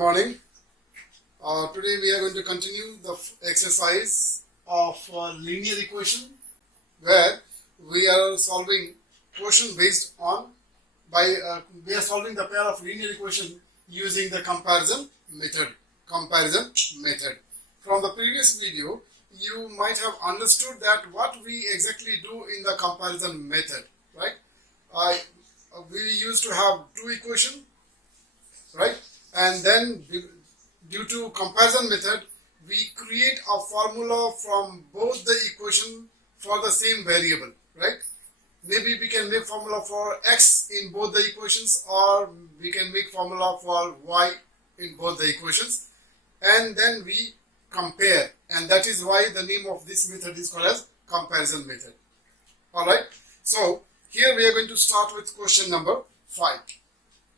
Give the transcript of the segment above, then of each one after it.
morning. Today we are going to continue the exercise of linear equation, where we are solving question based on we are solving the pair of linear equation using the comparison method. From the previous video, you might have understood that what we exactly do in the comparison method, right? We used to have two equations, right? And then due to comparison method, we create a formula from both the equation for the same variable, right? Maybe we can make formula for x in both the equations, or we can make formula for y in both the equations, and then we compare, and that is why the name of this method is called as comparison method. Alright, so here we are going to start with question number 5,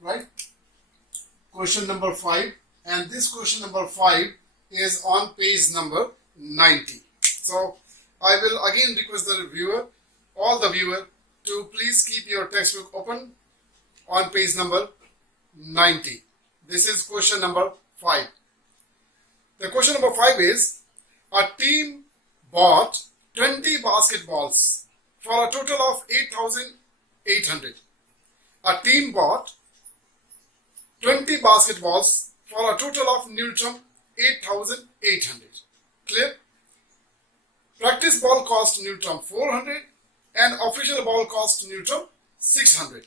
right? Question number 5, and this question number 5 is on page number 90. So I will again request all the viewer to please keep your textbook open on page number 90. This is question number 5. The question number 5 is, a team bought 20 basketballs for a total of 8,800. A team bought 20 basketballs for a total of Newton 8,800. Clear? Practice ball cost Newton 400 and official ball cost Newton 600.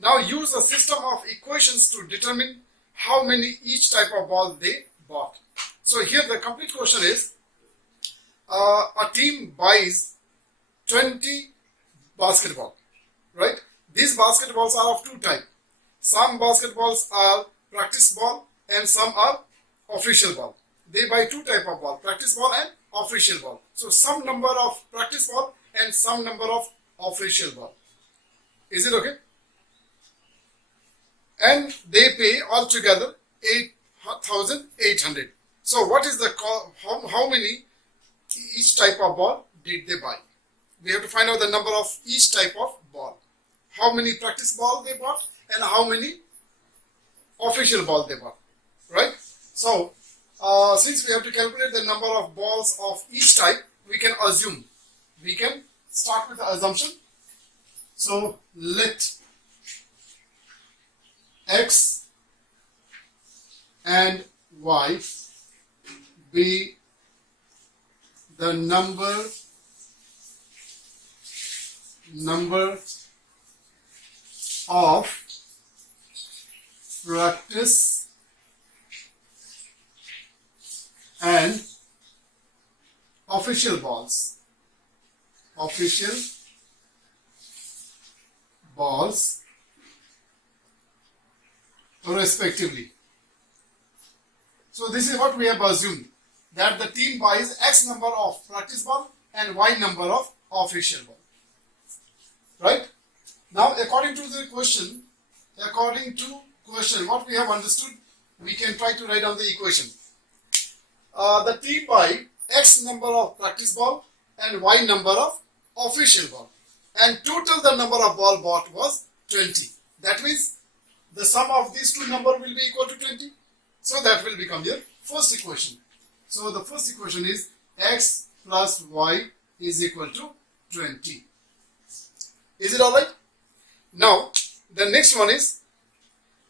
Now use a system of equations to determine how many each type of ball they bought. So here the complete question is, a team buys 20 basketball, right? These basketballs are of two types. Some basketballs are practice ball and some are official ball. They buy two types of ball, practice ball and official ball. So some number of practice ball and some number of official ball. Is it okay? And they pay altogether 8,800. So what is the how many each type of ball did they buy? We have to find out the number of each type of ball. How many practice ball they bought and how many official ball they bought, right? So since we have to calculate the number of balls of each type, we can start with the assumption. So let x and y be the number of practice and official balls respectively. So this is what we have assumed, that the team buys x number of practice ball and y number of official ball, right? Now according to question, what we have understood, we can try to write down the equation. The team buy x number of practice ball and y number of official ball, and total the number of ball bought was 20. That means the sum of these two numbers will be equal to 20. So that will become your first equation. So the first equation is x plus y is equal to 20. Is it alright? Now the next one is,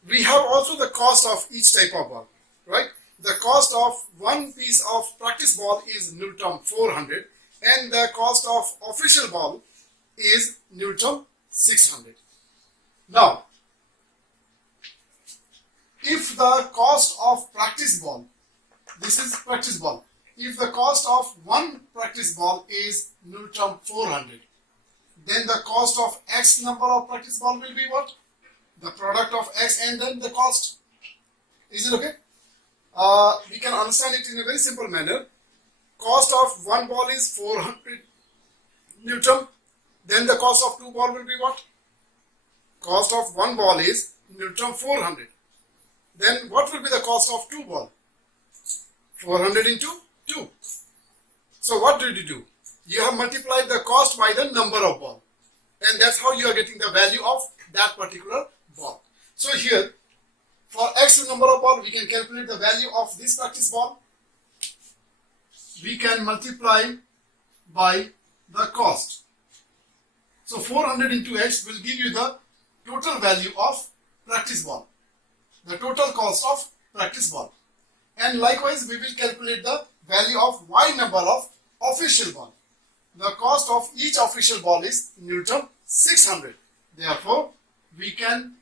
we have also the cost of each type of ball, right? The cost of one piece of practice ball is Newton 400 and the cost of official ball is Newton 600. Now, if the cost of practice ball, this is practice ball, if the cost of one practice ball is Newton 400, then the cost of x number of practice ball will be what? The product of x and then the cost. Is it okay? We can understand it in a very simple manner. Cost of one ball is 400 Newton. Then the cost of two ball will be what? Cost of one ball is Newton 400. Then what will be the cost of two ball? 400 into 2. So what did you do? You have multiplied the cost by the number of ball. And that's how you are getting the value of that particular ball. So here For x number of ball, we can calculate the value of this practice ball. We can multiply by the cost. So 400 into x will give you the total value of practice ball, the total cost of practice ball. And likewise, we will calculate the value of y number of official ball. The cost of each official ball is Newton 600. Therefore, we can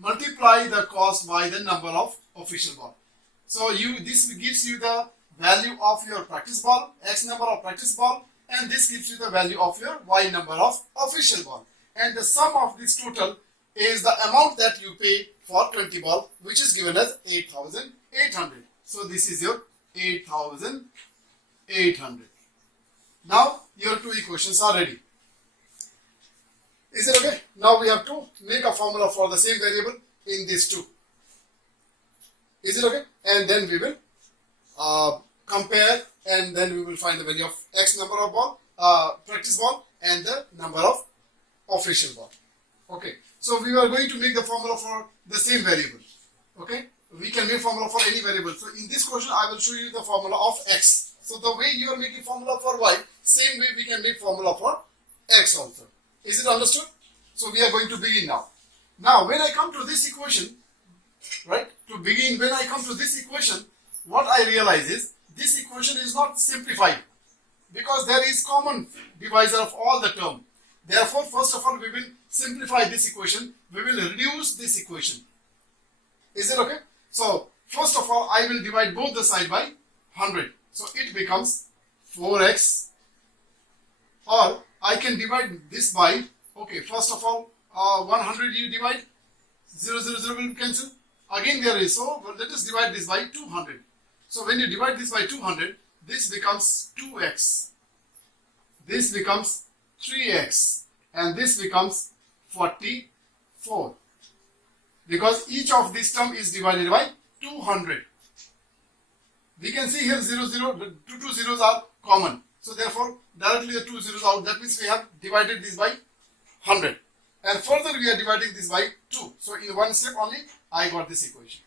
multiply the cost by the number of official ball. So this gives you the value of your practice ball, x number of practice ball, and this gives you the value of your y number of official ball. And the sum of this total is the amount that you pay for 20 ball, which is given as 8,800. So this is your 8,800. Now your two equations are ready. Is it okay? Now we have to make a formula for the same variable in these two. Is it okay? And then we will compare, and then we will find the value of x number of ball, practice ball, and the number of official ball. Okay. So we are going to make the formula for the same variable. Okay. We can make formula for any variable. So in this question, I will show you the formula of x. So the way you are making formula for y, same way we can make formula for x also. Is it understood? So we are going to begin now. Now when I come to this equation, right, to begin, when I come to this equation, what I realize is this equation is not simplified because there is common divisor of all the term. Therefore, first of all, we will simplify this equation. We will reduce this equation. Is it okay? So first of all, I will divide both the side by 100. So it becomes 4x, or I can divide this by, okay, first of all, 100 you divide, 0, 0, 0 will cancel. Again there is, so let us divide this by 200. So when you divide this by 200, this becomes 2x, this becomes 3x, and this becomes 44. Because each of this term is divided by 200. We can see here 0, 0, the two zeros are common. So therefore, directly the two zeros out. That means we have divided this by 100. And further we are dividing this by 2. So in one step only, I got this equation.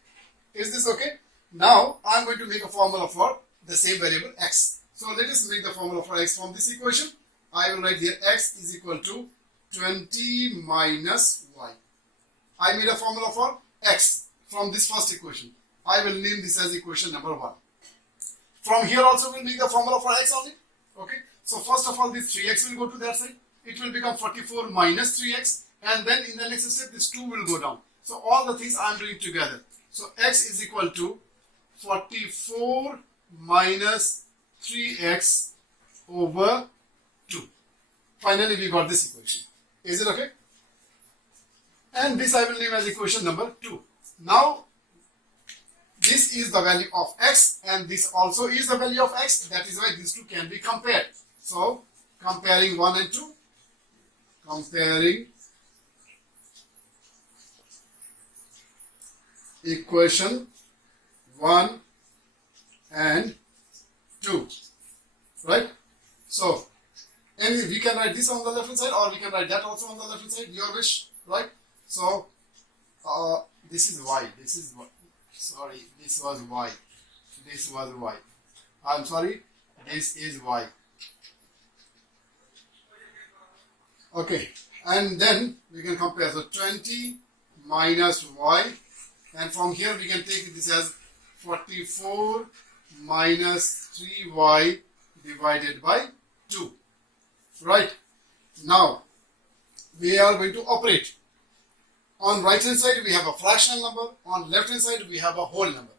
Is this okay? Now, I am going to make a formula for the same variable x. So let us make the formula for x from this equation. I will write here x is equal to 20 minus y. I made a formula for x from this first equation. I will name this as equation number 1. From here also we will make the formula for x only. Okay. So first of all, this 3x will go to that side. It will become 44 minus 3x, and then in the next step this 2 will go down. So all the things I am doing together. So x is equal to 44 minus 3x over 2. Finally we got this equation. Is it okay? And this I will name as equation number 2. Now this is the value of x, and this also is the value of x. That is why these two can be compared. So comparing 1 and 2, comparing equation 1 and 2, right? So and we can write this on the left hand side, or we can write that also on the left hand side, your wish, right? So this is y, this is y. Sorry, this was y, this was y. I'm sorry, this is y. Okay, and then we can compare. So 20 minus y, and from here we can take this as 44 minus 3y divided by 2. Right? Now we are going to operate. On right hand side we have a fractional number, on left hand side we have a whole number.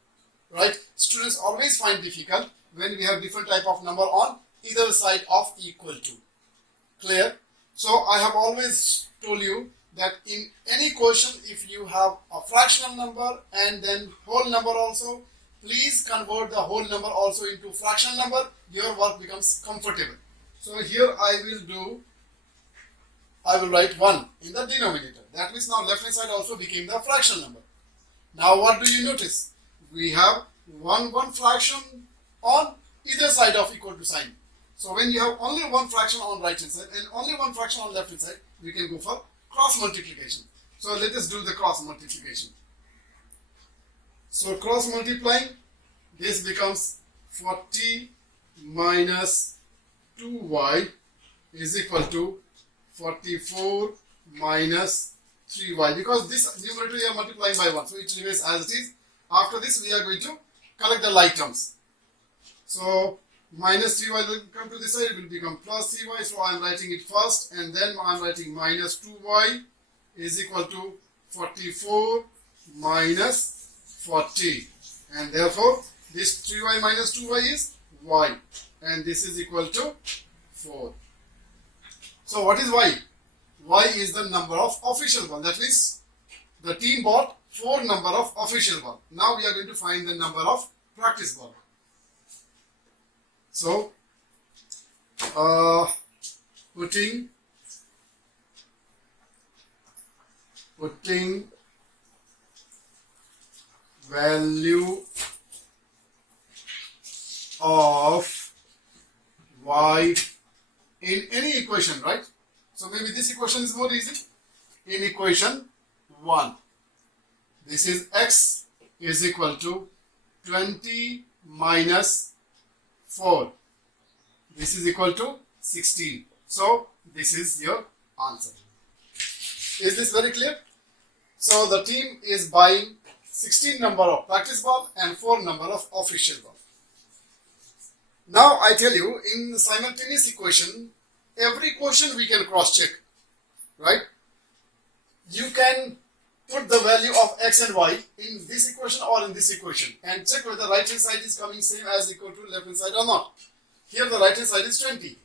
Right? Students always find difficult when we have different type of number on either side of equal to. Clear? So I have always told you that in any question, if you have a fractional number and then whole number also, please convert the whole number also into fractional number. Your work becomes comfortable. So here I will write 1 in the denominator. That means now left hand side also became the fractional number. Now what do you notice? We have one fraction on either side of equal to sign. So when you have only one fraction on right hand side and only one fraction on left hand side, we can go for cross multiplication. So let us do the cross multiplication. So cross multiplying, this becomes 40 minus 2y is equal to 44 minus 3y, because this numerator we are multiplying by 1, so it remains as it is. After this we are going to collect the like terms. So minus 3y will come to this side, it will become plus 3y, so I am writing it first, and then I am writing minus 2y is equal to 44 minus 40, and therefore this 3y minus 2y is y, and this is equal to 4. So what is y? Y is the number of official ball. That means the team bought 4 number of official ball. Now we are going to find the number of practice ball. So putting value of y in any equation, right? So maybe this equation is more easy. In equation 1, this is x is equal to 20 minus 4. This is equal to 16. So this is your answer. Is this very clear? So the team is buying 16 number of practice ball and 4 number of official ball. Now I tell you, in the simultaneous equation, every question we can cross check, right? You can put the value of x and y in this equation or in this equation and check whether right hand side is coming same as equal to left hand side or not. Here the right hand side is 20.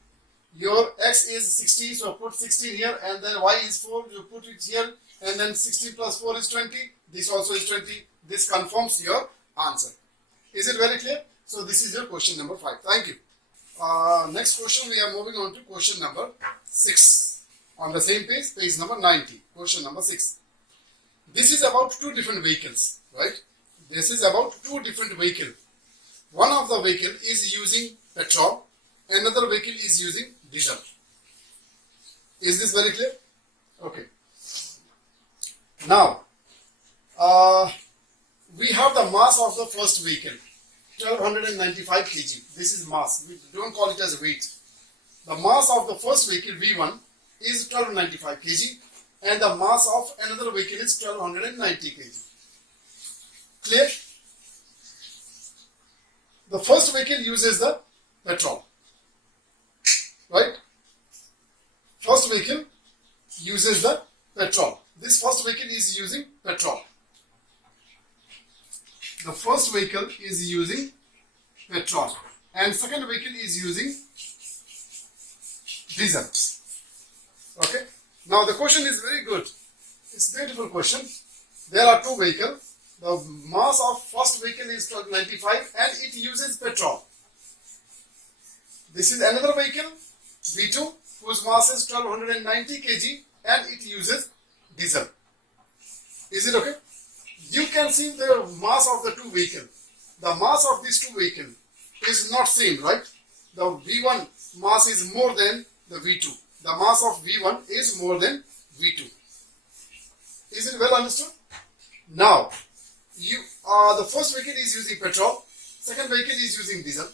Your x is 16, so put 16 here, and then y is 4, you put it here, and then 16 plus 4 is 20. This also is 20. This confirms your answer. Is it very clear? So this is your question number 5. Thank you. Next question, we are moving on to question number 6. On the same page, page number 90. Question number 6. This is about 2 different vehicles, right? This is about 2 different vehicles. One of the vehicle is using petrol, another vehicle is using diesel. Is this very clear? Okay. Now, we have the mass of the first vehicle, 1295 kg. This is mass. We don't call it as weight. The mass of the first vehicle, V1, is 1295 kg, and the mass of another vehicle is 1290 kg. Clear? The first vehicle uses the petrol, right? First vehicle uses the petrol. This first vehicle is using petrol. The first vehicle is using petrol, and second vehicle is using diesel. Okay. Now the question is very good. It's a beautiful question. There are 2 vehicles. The mass of first vehicle is 1295 and it uses petrol. This is another vehicle, V2, whose mass is 1290 kg and it uses diesel. Is it okay? You can see the mass of the 2 vehicles. The mass of these 2 vehicles is not same, right? The V1 mass is more than the V2. The mass of V1 is more than V2. Is it well understood? Now, the first vehicle is using petrol, second vehicle is using diesel.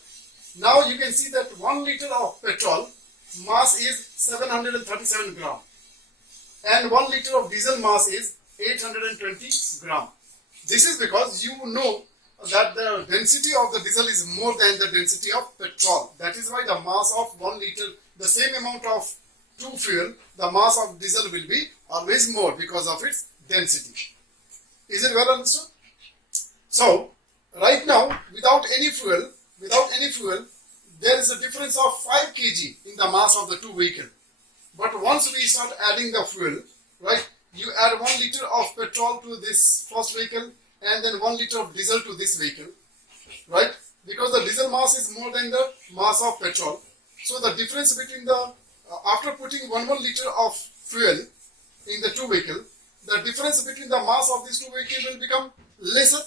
Now you can see that 1 liter of petrol mass is 737 gram and 1 liter of diesel mass is 820 gram. This is because you know that the density of the diesel is more than the density of petrol. That is why the mass of 1 liter, the same amount of 2 fuel, the mass of diesel will be always more because of its density. Is it well understood? So, right now, without any fuel, there is a difference of 5 kg in the mass of the 2 vehicles. But once we start adding the fuel, right, you add 1 liter of petrol to this first vehicle and then 1 liter of diesel to this vehicle, right? Because the diesel mass is more than the mass of petrol. So the difference between the, after putting 1 liter of fuel in the 2 vehicles, the difference between the mass of these 2 vehicles will become lesser,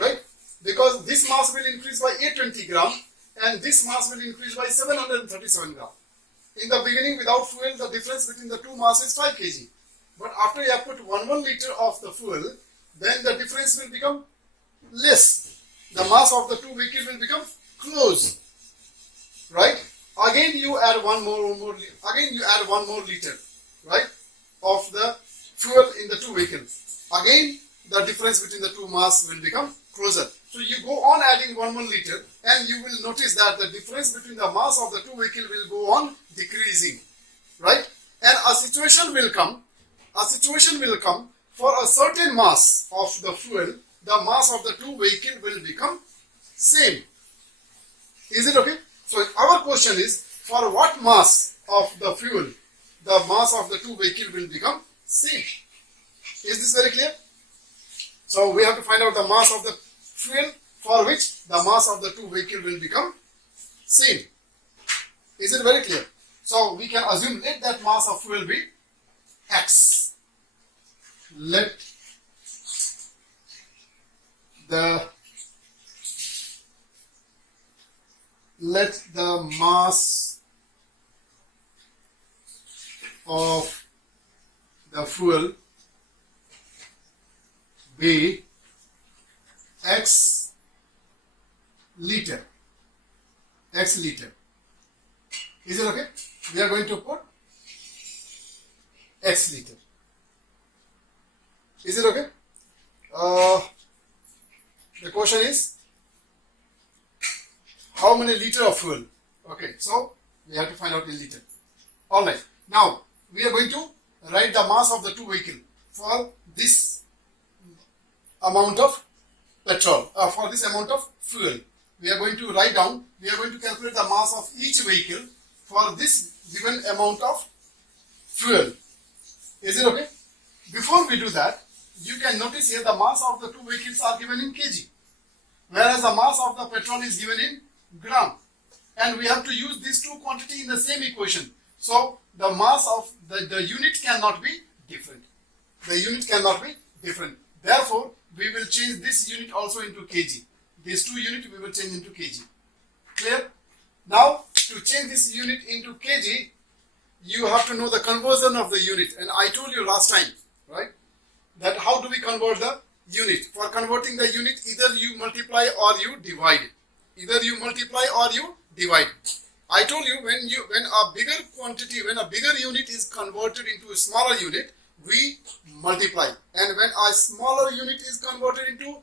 right? Because this mass will increase by 820 gram and this mass will increase by 737 gram. In the beginning, without fuel, the difference between the 2 masses is 5 kg. But after you have put 1 liter of the fuel, then the difference will become less. The mass of the two vehicles will become close, right? Again you add one more liter, right, of the fuel in the two vehicles. Again the difference between the two mass will become closer. So you go on adding 1 liter, and you will notice that the difference between the mass of the two vehicles will go on decreasing, right? And a situation will come for a certain mass of the fuel, the mass of the two vehicles will become same. Is it okay? So our question is, for what mass of the fuel the mass of the two vehicles will become same? Is this very clear? So we have to find out the mass of the fuel for which the mass of the two vehicles will become same. Is it very clear? So we can assume, let that mass of fuel be X. Let the mass of the fuel be X liter. Is it okay? We are going to put X liter. Is it okay? The question is, how many liter of fuel? Okay, so we have to find out in liter. Alright, now we are going to write the mass of the two vehicles for this amount of petrol, for this amount of fuel. We are going to write down, we are going to calculate the mass of each vehicle for this given amount of fuel. Is it okay? Before we do that, you can notice here the mass of the two vehicles are given in kg, whereas the mass of the petrol is given in gram. And we have to use these two quantities in the same equation. So the mass of the unit cannot be different. The unit cannot be different. Therefore, we will change this unit also into kg. These two units we will change into kg. Clear? Now, to change this unit into kg, you have to know the conversion of the unit. And I told you last time, right, that how do we convert the unit? For converting the unit, either you multiply or you divide. Either you multiply or you divide. I told you, when a bigger unit is converted into a smaller unit, we multiply. And when a smaller unit is converted into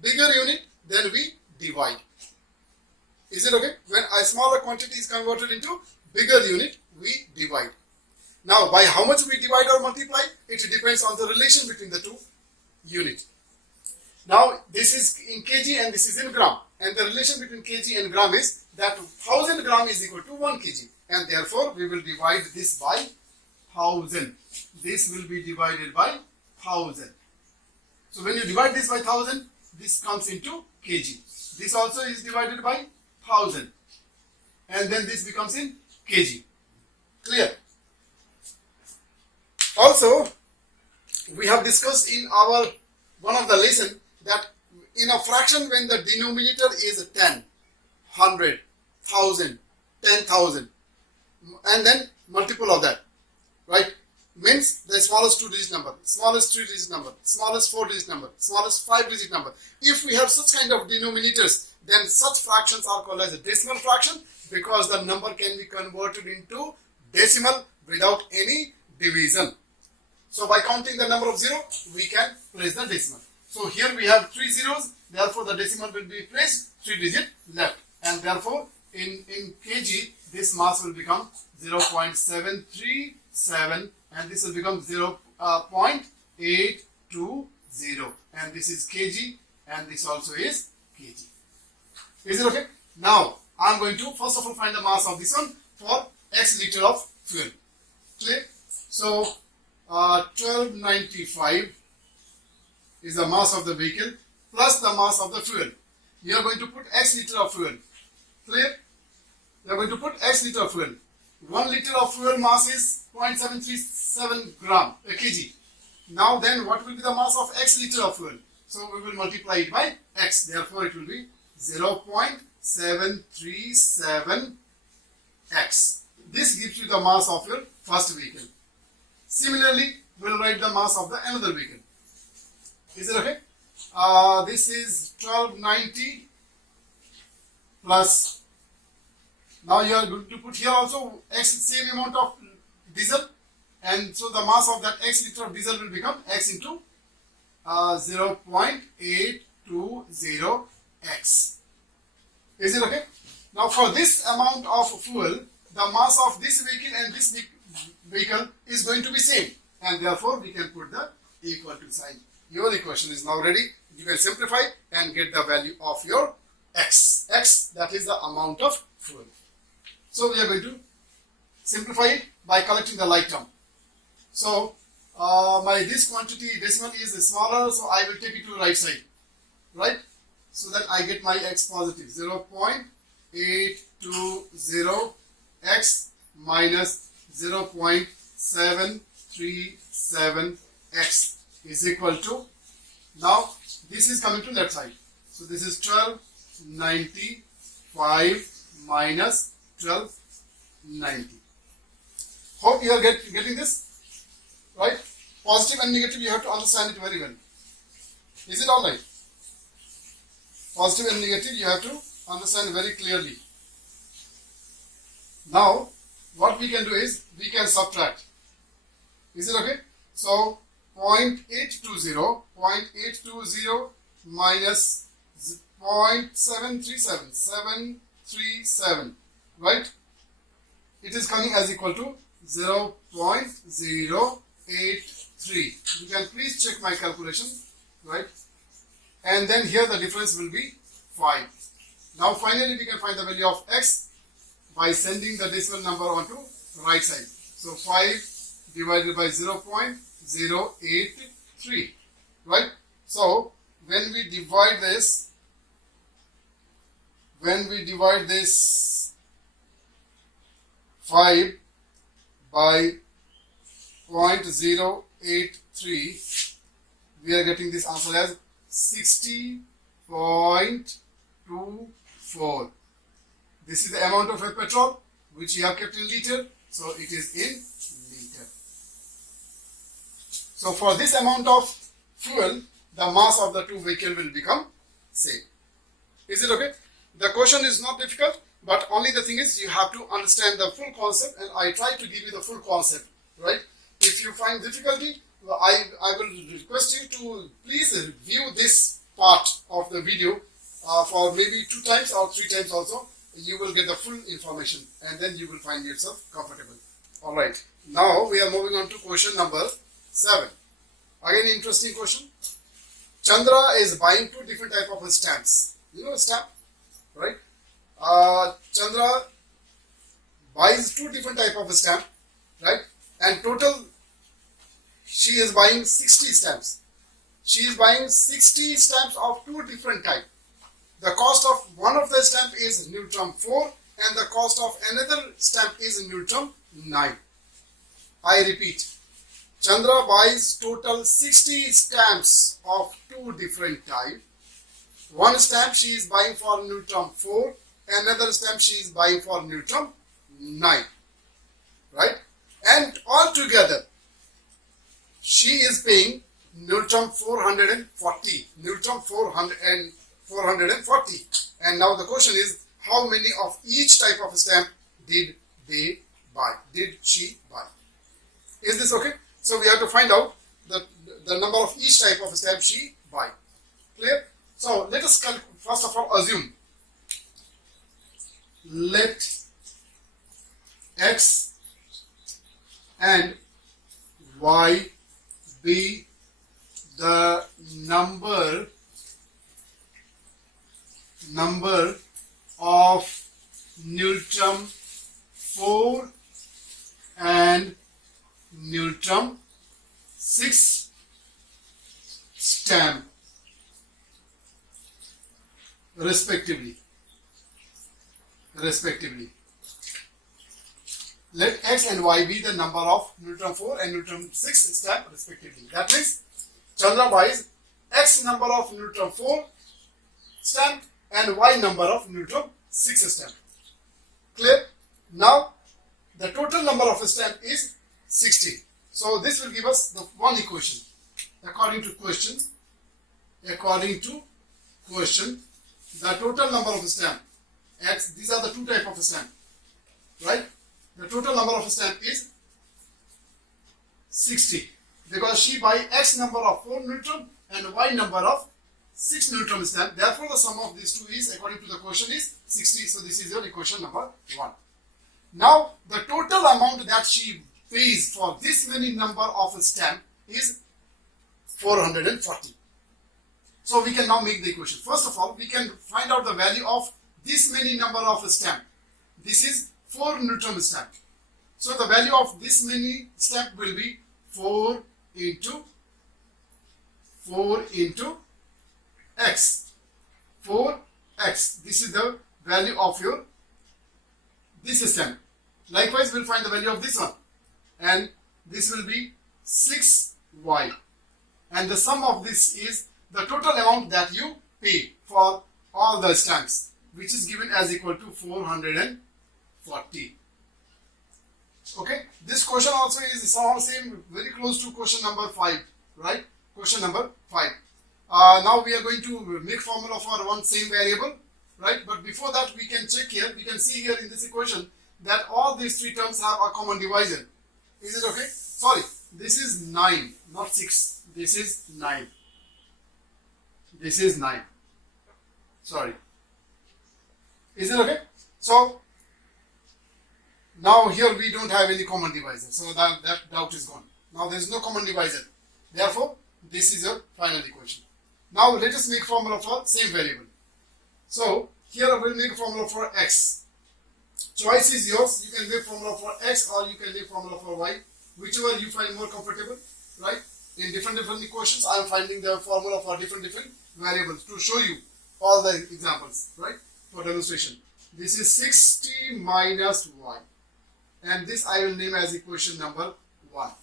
bigger unit, then we divide. Is it okay? When a smaller quantity is converted into bigger unit, we divide. Now, by how much we divide or multiply, it depends on the relation between the two units. Now, this is in kg and this is in gram. And the relation between kg and gram is that 1000 gram is equal to 1 kg. And therefore, we will divide this by 1000. This will be divided by 1000. So when you divide this by 1000, this comes into kg. This also is divided by 1000. And then this becomes in kg. Clear? Also, we have discussed in our one of the lesson that in a fraction, when the denominator is 10, 100, 1000, 10,000, and then multiple of that, right, means the smallest 2-digit number, smallest 3-digit number, smallest 4-digit number, smallest 5-digit number. If we have such kind of denominators, then such fractions are called as a decimal fraction, because the number can be converted into decimal without any division. So by counting the number of 0, we can place the decimal. So here we have 3 zeros, therefore the decimal will be placed 3 digit left, and therefore in kg this mass will become 0.737, and this will become 0.820, and this is kg, and this also is kg. Is it okay? Now I am going to first of all find the mass of this one for x liter of fuel. Clear? So 1295 is the mass of the vehicle plus the mass of the fuel. You are going to put x liter of fuel. Clear? You are going to put x liter of fuel. 1 liter of fuel mass is 0.737 kg. Now then, what will be the mass of x liter of fuel? So we will multiply it by x. Therefore, it will be 0.737 x. This gives you the mass of your first vehicle. Similarly, we'll write the mass of the another vehicle. Is it okay? This is 1290 plus, now you are going to put here also X same amount of diesel, and so the mass of that X liter of diesel will become X into 0.820X. Is it okay? Now for this amount of fuel, the mass of this vehicle and this vehicle is going to be same, and therefore we can put the equal to sign. Your equation is now ready. You can simplify and get the value of your X. X, that is the amount of fuel. So we are going to simplify it by collecting the like term. So this quantity decimal is smaller, so I will take it to the right side, right? So that I get my X positive. 0.820X minus 0.737X is equal to, now this is coming to left side. So this is 1295 minus 1290. Hope you are getting this, right? Positive and negative, you have to understand it very well. Is it all right? Positive and negative, you have to understand very clearly. Now, what we can do is, we can subtract. Is it okay? So, 0.820 minus 0.737, right? It is coming as equal to 0.083. You can please check my calculation, right? And then here the difference will be 5. Now finally we can find the value of X by sending the decimal number onto right side. So 5 divided by 0.083, right? So when we divide this 5 by 0.083, we are getting this answer as 60.24. This is the amount of a petrol which you have kept in liter, so it is in liter. So for this amount of fuel, the mass of the two vehicles will become same. Is it okay? The question is not difficult, but only the thing is you have to understand the full concept, and I try to give you the full concept, right? If you find difficulty, I will request you to please view this part of the video for maybe 2 times or 3 times also. You will get the full information and then you will find yourself comfortable. Alright, now we are moving on to question number 7. Again, interesting question. Chandra is buying 2 different type of stamps. You know stamp, right? Chandra buys 2 different type of stamp, right? And total she is buying 60 stamps. She is buying 60 stamps of 2 different types. The cost of one of the stamp is Newton 4 and the cost of another stamp is Newton 9. I repeat, Chandra buys total 60 stamps of 2 different types. One stamp she is buying for Newton 4, another stamp she is buying for Newton 9. Right? And altogether, she is paying Newton 440. Newton 440. And now the question is, how many of each type of stamp did they buy? Did she buy? Is this okay? So we have to find out the number of each type of stamp she buy. Clear? So let us first of all assume. Let X and Y be the number of Newton 4 and Newton 6 stamp respectively. Let X and Y be the number of Newton 4 and Newton 6 stamp respectively. That means Chandra buys X number of Newton 4 stamp and Y number of Newton 6 stamp. Clear? Now the total number of stamp is 60. So this will give us the one equation. According to question, the total number of stamp X, these are the two type of stamp, right? The total number of stamp is 60 because she buy X number of 4 Newton and Y number of 6 Newton stamp. Therefore, the sum of these two is, according to the question, is 60. So this is your equation number 1. Now, the total amount that she pays for this many number of stamp is 440. So we can now make the equation. First of all, we can find out the value of this many number of stamp. This is 4 Newton stamp. So the value of this many stamp will be 4 into X. 4X. This is the value of your this stamp. Likewise, we'll find the value of this one. And this will be 6Y. And the sum of this is the total amount that you pay for all the stamps, which is given as equal to 440. Okay, this question also is somehow same, very close to question number 5, right? Question number 5. Now we are going to make formula for one same variable, right? But before that, we can check here. We can see here in this equation that all these three terms have a common divisor. Is it okay? Sorry, this is 9, not 6. This is 9. This is 9. Sorry. Is it okay? So now here we don't have any common divisor. So that doubt is gone. Now there is no common divisor. Therefore, this is your final equation. Now let us make formula for same variable. So here I will make a formula for X. Choice is yours. You can make formula for X or you can make formula for Y. Whichever you find more comfortable, right? In different equations, I am finding the formula for different variables to show you all the examples, right? For demonstration. This is 60 minus Y. And this I will name as equation number 1.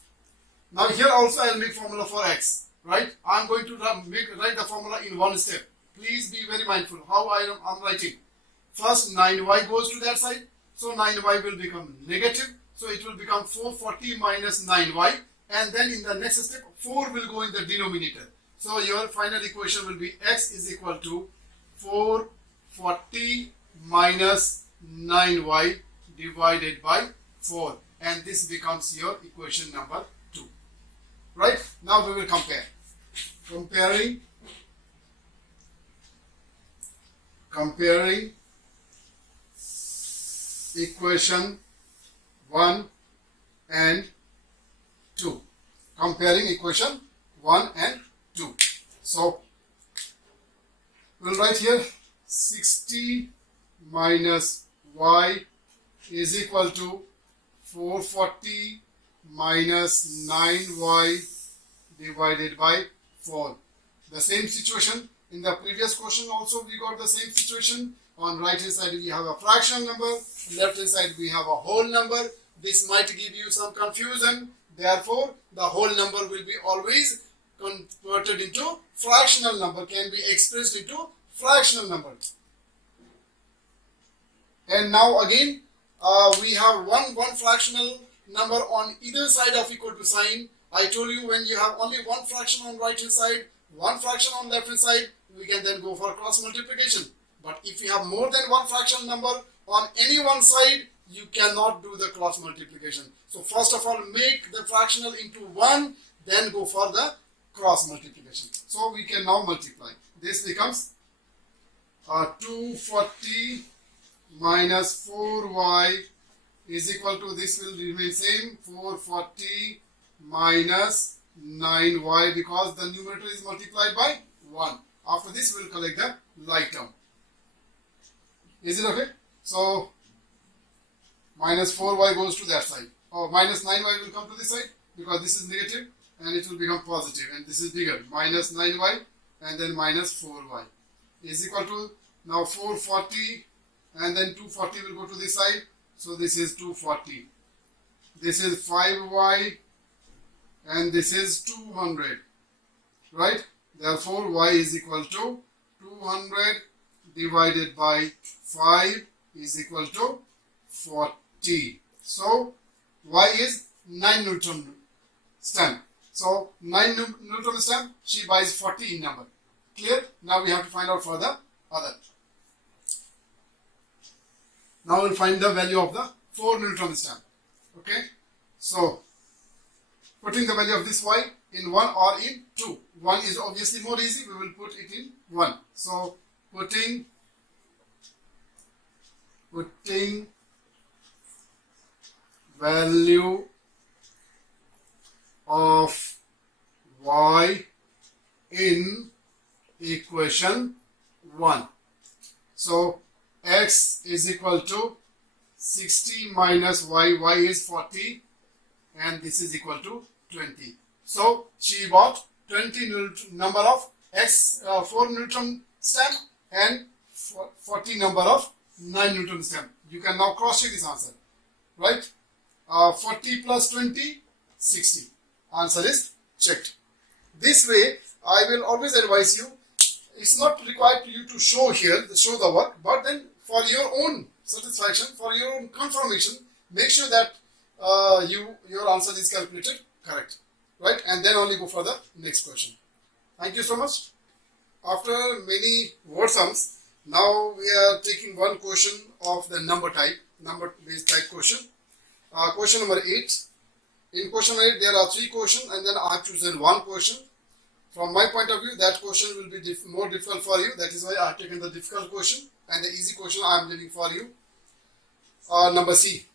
Now here also I will make formula for X, right? I am going to write the formula in one step. Please be very mindful how I am writing. First 9Y goes to that side. So 9Y will become negative. So it will become 440 minus 9Y. And then in the next step, 4 will go in the denominator. So your final equation will be X is equal to 440 minus 9Y divided by 4. And this becomes your equation number 2. Right? Now we will compare. Comparing equation 1 and 2. Comparing equation 1 and 2. So we'll write here 60 minus Y is equal to 440 minus 9Y divided by 4. The same situation in the previous question also we got the same situation. On right hand side we have a fractional number, left hand side we have a whole number. This might give you some confusion. Therefore, the whole number will be always converted into fractional number, can be expressed into fractional number. And now again, we have one fractional number on either side of equal to sign. I told you when you have only one fraction on right hand side, one fraction on left hand side, we can then go for cross multiplication. But if you have more than one fractional number on any one side, you cannot do the cross multiplication. So first of all, make the fractional into 1, then go for the cross multiplication. So we can now multiply. This becomes 240 minus 4y is equal to, this will remain same, 440 minus 9y, because the numerator is multiplied by 1. After this, we will collect the like term. Is it okay? So minus 4y goes to that side. Or minus 9y will come to this side, because this is negative and it will become positive, and this is bigger. Minus 9y and then minus 4y is equal to, now 440 and then 240 will go to this side. So this is 240. This is 5y and this is 200. Right? Therefore, y is equal to 200 divided by 5 is equal to 40. So y is 9 Newton. stamp. So 9 Newton stamp, she buys 40 in number. Clear? Now we have to find out for the other. Now we'll find the value of the 4 Newton stamp. Okay? So putting the value of this y in 1 or in 2. 1 is obviously more easy, we will put it in 1. So putting value of y in equation 1. So x is equal to 60 minus y, y is 40, and this is equal to 20. So she bought 20 number of x 4 Newton stamp and 40 number of 9 Newton stamp. You can now cross check this answer, right? 40 plus 20, 60. Answer is checked. This way, I will always advise you, it's not required for you to show here, show the work, but then for your own satisfaction, for your own confirmation, make sure that your answer is calculated correct, right? And then only go for the next question. Thank you so much. After many word sums, now we are taking one question of the number based type question. Question number 8. In question 8, there are 3 questions, and then I have chosen one question. From my point of view, that question will be more difficult for you. That is why I have taken the difficult question, and the easy question I am leaving for you. Number C.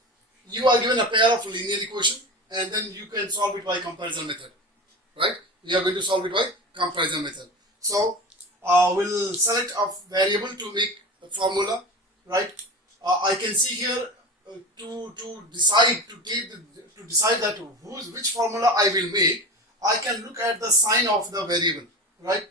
You are given a pair of linear equations, and then you can solve it by comparison method, right? We are going to solve it by comparison method. So we'll select a variable to make a formula, right? I can see here to decide that which formula I will make. I can look at the sign of the variable, right?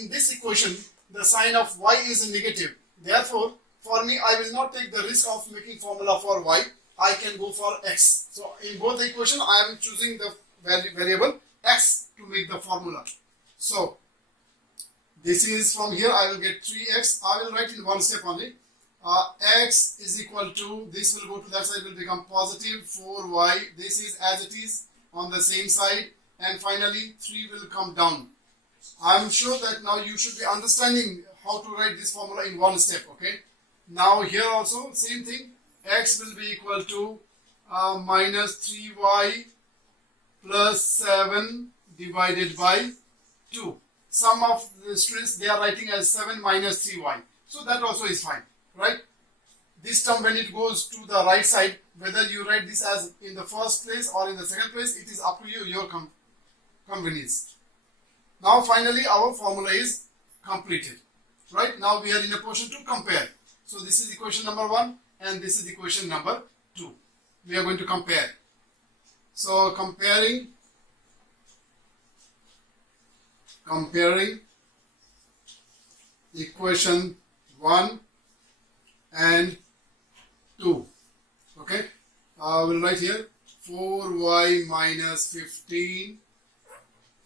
In this equation, the sign of y is negative. Therefore, for me, I will not take the risk of making formula for y. I can go for x. So in both the equation, I am choosing the variable x to make the formula. So this is from here, I will get 3x. I will write in one step only. X is equal to, this will go to that side, will become positive 4y. This is as it is on the same side. And finally, 3 will come down. I am sure that now you should be understanding how to write this formula in one step, okay? Now here also, same thing. X will be equal to minus 3y plus 7 divided by 2. Some of the students, they are writing as 7 minus 3y. So that also is fine, right? This term, when it goes to the right side, whether you write this as in the first place or in the second place, it is up to you, your convenience. Now finally, our formula is completed, right? Now we are in a position to compare. So this is equation number 1 and this is equation number 2. We are going to compare. So comparing equation 1 and 2. Okay, we'll write here 4y minus 15.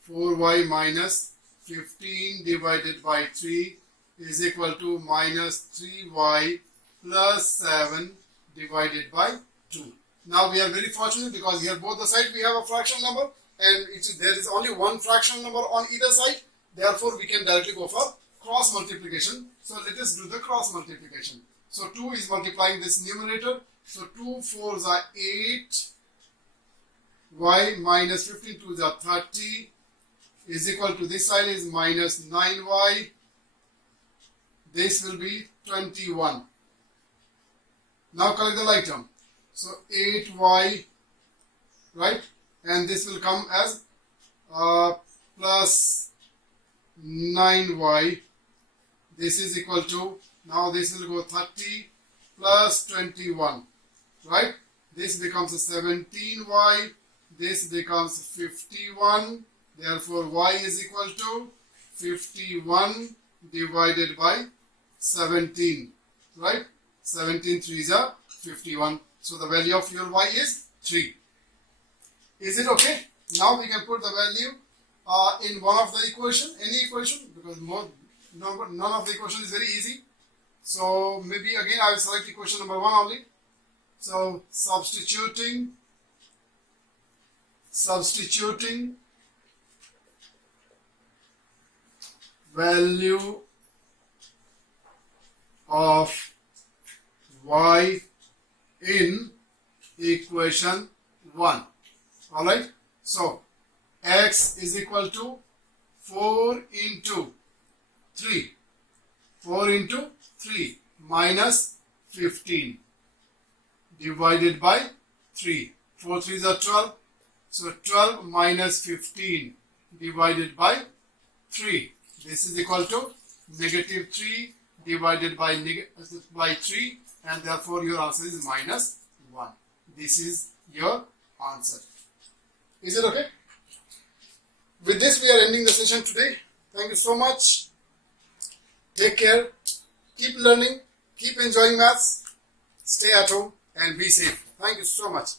4y minus 15 divided by 3 is equal to minus 3y plus 7 divided by 2. Now we are very fortunate because here both the side we have a fraction number, and there is only one fraction number on either side. Therefore, we can directly go for cross multiplication. So let us do the cross multiplication. So 2 is multiplying this numerator. So 2 4s are 8. Y minus 15 2s are 30 is equal to, this side is minus 9y. This will be 21. Now collect the like term. So 8y, right? And this will come as plus 9y. This is equal to, now this will go 30 plus 21, right? This becomes a 17y. This becomes 51. Therefore, y is equal to 51 divided by 17, right? 17 3s are 51. So the value of your y is 3. Is it okay? Now we can put the value in one of the equation, any equation, because none of the equation is very easy. So maybe again I will select equation number 1 only. So substituting substituting value of y in equation 1. Alright, so x is equal to 4 into 3. 4 into 3 minus 15 divided by 3. 4 3s are 12. So 12 minus 15 divided by 3. This is equal to negative 3 divided by 3, and therefore your answer is minus 1. This is your answer. Is it okay? With this we are ending the session today. Thank you so much. Take care. Keep learning. Keep enjoying maths. Stay at home and be safe. Thank you so much.